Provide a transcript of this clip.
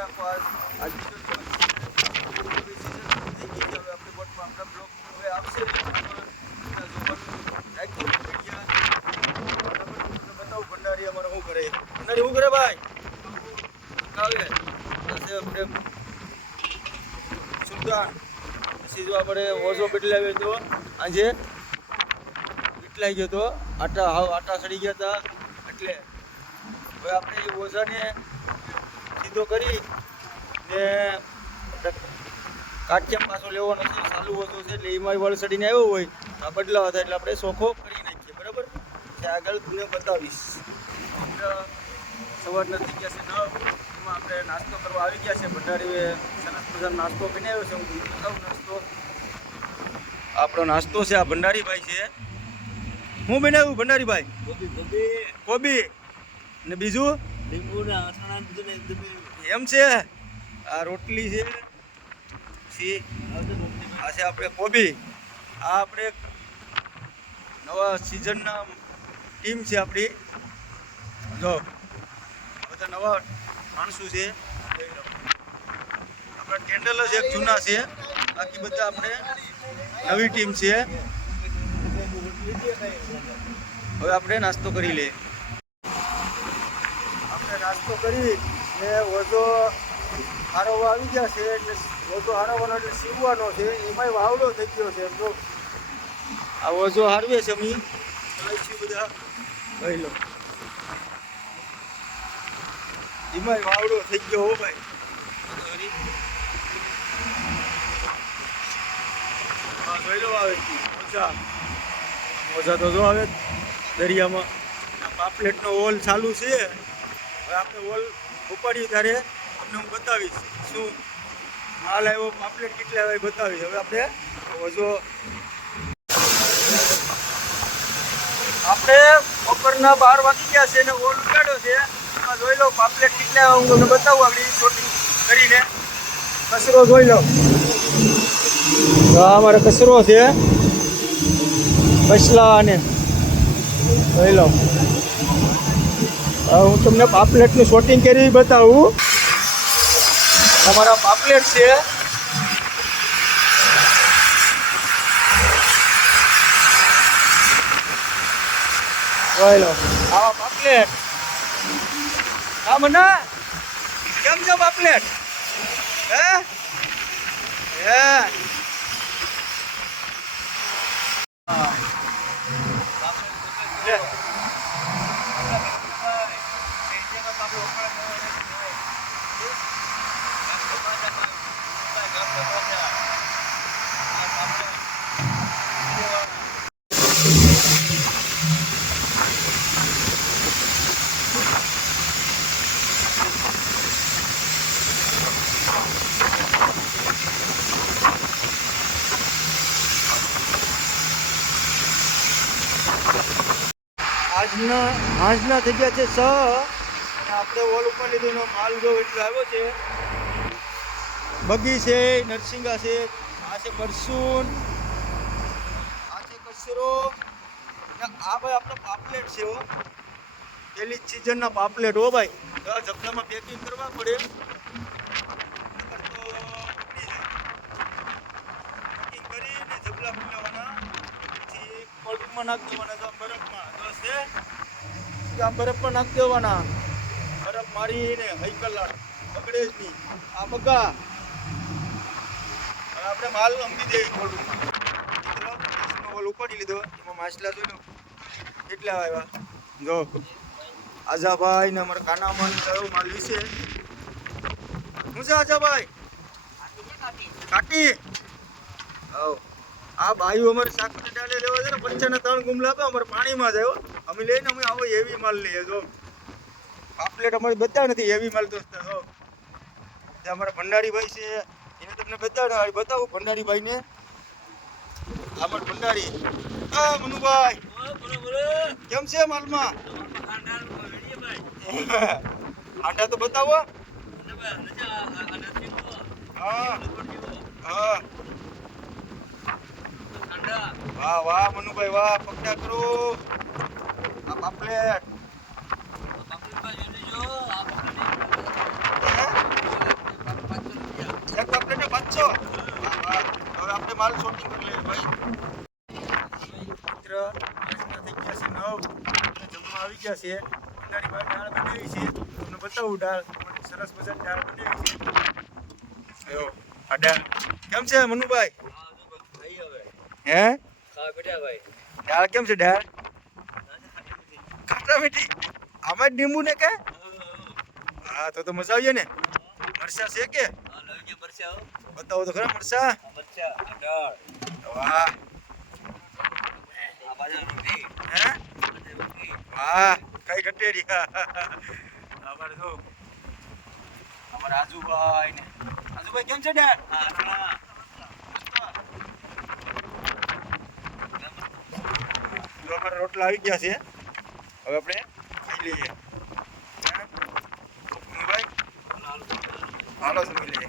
છે આખો આજ બીજો દિવસ છે સીઝન થઈ ગઈ છે હવે આપણી બોટમાં આપણા બ્લોગ હવે આવશે બતાવું ભંડારી અમારે શું કરે ભંડારી શું કરે ભાઈ આવે આપણે સુલતાન પછી જો આપણે ઓછો બદલાવ્યો તો આજે બદલાઈ ગયો તો આટા સડી ગયા હતા એટલે હવે આપણે એ ઓઝાને સીધો કરી ને કાઠિયા પાછો લેવાનો છે ચાલુ ઓછો છે એટલે એમાં વળ સડીને આવ્યો હોય આ બદલાવા થાય એટલે આપણે ચોખ્ખો કરી નાખીએ બરાબર આગળ તમને બતાવીશ સવારના થઈ ગયા છે 9 એમાં આપણે નાસ્તો કરવા આવી ગયા છે ભંડારીએ સરસ મજાનો નાસ્તો બનાવ્યો છે હું બતાવું નાસ્તો આપણો નાસ્તો છે આ ભંડારીભાઈ છે હું બનાવ્યું ભંડારીભાઈ કોબી ને બીજું એમ છે આ રોટલી છે આ છે આપણે કોબી આ આપણે નવા સિઝનના ટીમ છે આપણી જો બધા નવા માણસો છે આપણા કેન્ડલ જ એક જૂના છે બાકી બધા આપણે નવી ટીમ છે હવે આપણે નાસ્તો કરી લઈએ આપણે નાસ્તો કરી ને ઓછો હારવવા આવી ગયા છે એટલે ઓછો હારવવાનો એટલે સીવવાનો છે એમાંય વાવડો થઈ ગયો છે તો આ ઓછો હારવે છે અમે બધા ભાઈ લો એમાંય વાવડો થઈ ગયો હો ભાઈ જોઈ લો આવે ઓછા ઓછા તો જો આવે દરિયામાં પાપલેટનો ઓલ ચાલુ છે હવે આપણે ઓલ ઉપાડીએ ત્યારે તમને હું બતાવીશ શું માલ આવ્યો પાપલેટ કેટલા આવે બતાવીશ હવે આપણે ઓછો આપણે બપોરના 12 વાગી ગયા છે ને ઓલ ઉપાડ્યો છે એમાં જોઈ લો પાપલેટ કેટલા હું તમને બતાવું આગળ શોટિંગ કરીને કચરો જોઈ લો આ અમારો કચરો છે પછલા અને જોઈ લો હું તમને પાપલેટનું શોટિંગ કરી બતાવું અમારા પાપલેટ છે જોઈ લો આવા પાપલેટ હા મના કેમ છે પાપલેટ હે આજના થઈ ગયા છે 6 અને આપણે ઓલ ઉપર લીધું માલ જો એટલો આવ્યો છે બગી છે નરસિંગા છે આ છે પરસૂન આ છે કચરો આ ભાઈ આપણો પાપલેટ છે હો પેલી સિઝનના પાપલેટ હો ભાઈ જબલામાં પેકિંગ કરવા પડે પેકિંગ કરીને જબલા બનાવવાના પછી કોલ્ડમાં નાખી દેવાના તો બરફમાં આ બરફમાં નાખી દેવાના બરફ મારીને હૈકલાડ બગડે જ નહીં આ બગા આપણે માલ અંબી દે ઓલ ઉપાડી લીધો એમાં માછલા જોઈ લો કેટલા આવ્યા જો આજાભાઈ ને અમારા કાનામાં માલ વિશે શું છે આજાભાઈ કાટી આ બાયુ અમારે શાકભાજી ડાલે લેવા છે ને 55 ગુમલા આપે અમારે પાણીમાં જાય અમે લઈને અમે આવો હેવી માલ લઈએ જો પાપલેટ અમારે બધા નથી હેવી માલ દોસ્ત જો અમારા ભંડારીભાઈ છે એને તમને બતાવું ભંડારીભાઈને અમાર ભંડારી હા મનુભાઈ કેમ છે માલમાં આટા તો બતાવો હા હા વાહ વાહ મનુભાઈ વાહ પકડા કરો આ પાપલેટ માલ શોટિંગ કરી લઈએ ભાઈ. મિત્ર આજના થઈ ગયા છે 9. જમવા આવી ગયા છે. ભંડારી ભાઈ દાળ બનાવી છે. તમને બતાવું દાળ સરસ મજાની દાળ બનાવી છે. જો આ દાળ કેમ છે મનુભાઈ? હે દાળ કેમ છે દાળ? ખાટા મીઠી. આમાં જ લીંબુ ને કે? હા તો મજા આવીએ ને. મરચા છે કે? બતાવો તો ખરા મરચા. વાહ હે વાહ કઈ કટેરી. અમારે જો અમારા આજુભાઈ ને આજુભાઈ કેમ છે દાળ? જો અમારા રોટલા આવી ગયા છે. હવે આપણે ખાઈ લઈએ. ભાઈ હાલો જમી લઈએ.